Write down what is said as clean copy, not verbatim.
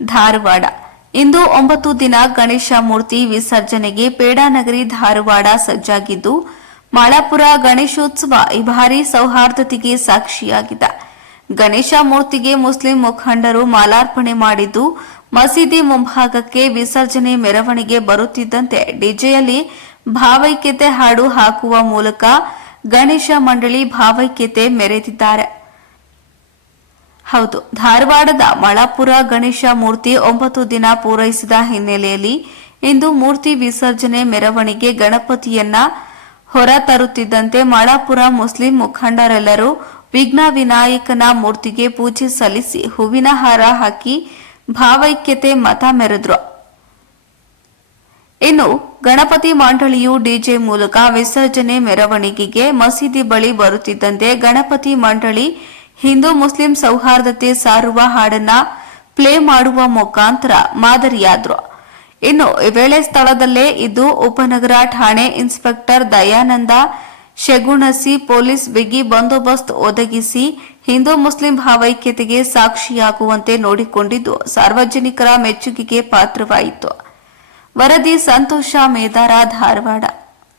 ಧಾರವಾಡ. ಇಂದು 9 ದಿನ ಗಣೇಶ ಮೂರ್ತಿ ವಿಸರ್ಜನೆಗೆ ಪೇಡಾನಗರಿ ಧಾರವಾಡ ಸಜ್ಜಾಗಿದ್ದು, ಮಾಳಾಪುರ ಗಣೇಶೋತ್ಸವ ಈ ಬಾರಿ ಸೌಹಾರ್ದತೆಗೆ ಸಾಕ್ಷಿಯಾಗಿದೆ. ಗಣೇಶ ಮೂರ್ತಿಗೆ ಮುಸ್ಲಿಂ ಮುಖಂಡರು ಮಾಲಾರ್ಪಣೆ ಮಾಡಿದ್ದು, ಮಸೀದಿ ಮುಂಭಾಗಕ್ಕೆ ವಿಸರ್ಜನೆ ಮೆರವಣಿಗೆ ಬರುತ್ತಿದ್ದಂತೆ ಡಿಜೆಯಲ್ಲಿ ಭಾವೈಕ್ಯತೆ ಹಾಡು ಹಾಕುವ ಮೂಲಕ ಗಣೇಶ ಮಂಡಳಿ ಭಾವೈಕ್ಯತೆ ಮೆರೆದಿದ್ದಾರೆ. ಹೌದು, ಧಾರವಾಡದ ಮಾಳಾಪುರ ಗಣೇಶ ಮೂರ್ತಿ 9 ದಿನ ಪೂರೈಸಿದ ಹಿನ್ನೆಲೆಯಲ್ಲಿ ಇಂದು ಮೂರ್ತಿ ವಿಸರ್ಜನೆ ಮೆರವಣಿಗೆ ಗಣಪತಿಯನ್ನ ಹೊರ ತರುತ್ತಿದ್ದಂತೆ ಮಾಳಾಪುರ ಮುಸ್ಲಿಂ ಮುಖಂಡರೆಲ್ಲರೂ ವಿಘ್ನ ವಿನಾಯಕನ ಮೂರ್ತಿಗೆ ಪೂಜೆ ಸಲ್ಲಿಸಿ ಹೂವಿನ ಹಾರ ಹಾಕಿ ಭಾವೈಕ್ಯತೆ ಮತ ಮೆರೆದ್ರು. ಇನ್ನು ಗಣಪತಿ ಮಂಡಳಿಯು ಡಿಜೆ ಮೂಲಕ ವಿಸರ್ಜನೆ ಮೆರವಣಿಗೆಗೆ ಮಸೀದಿ ಬಳಿ ಬರುತ್ತಿದ್ದಂತೆ ಗಣಪತಿ ಮಂಡಳಿ ಹಿಂದೂ ಮುಸ್ಲಿಂ ಸೌಹಾರ್ದತೆ ಸಾರುವ ಹಾಡನ್ನ ಪ್ಲೇ ಮಾಡುವ ಮುಖಾಂತರ ಮಾದರಿಯಾದ್ರು. ಇನ್ನು ಈ ವೇಳೆ ಸ್ಥಳದಲ್ಲೇ ಇದ್ದು ಉಪನಗರ ಠಾಣೆ ಇನ್ಸ್ಪೆಕ್ಟರ್ ದಯಾನಂದ ಶೆಗುಣಸಿ ಪೊಲೀಸ್ ಬಿಗಿ ಬಂದೋಬಸ್ತ್ ಒದಗಿಸಿ ಹಿಂದೂ ಮುಸ್ಲಿಂ ಭಾವೈಕ್ಯತೆಗೆ ಸಾಕ್ಷಿಯಾಗುವಂತೆ ನೋಡಿಕೊಂಡಿದ್ದು ಸಾರ್ವಜನಿಕರ ಮೆಚ್ಚುಗೆಗೆ ಪಾತ್ರವಾಯಿತು. ವರದಿ ಸಂತೋಷ ಮೇದಾರ, ಧಾರವಾಡ.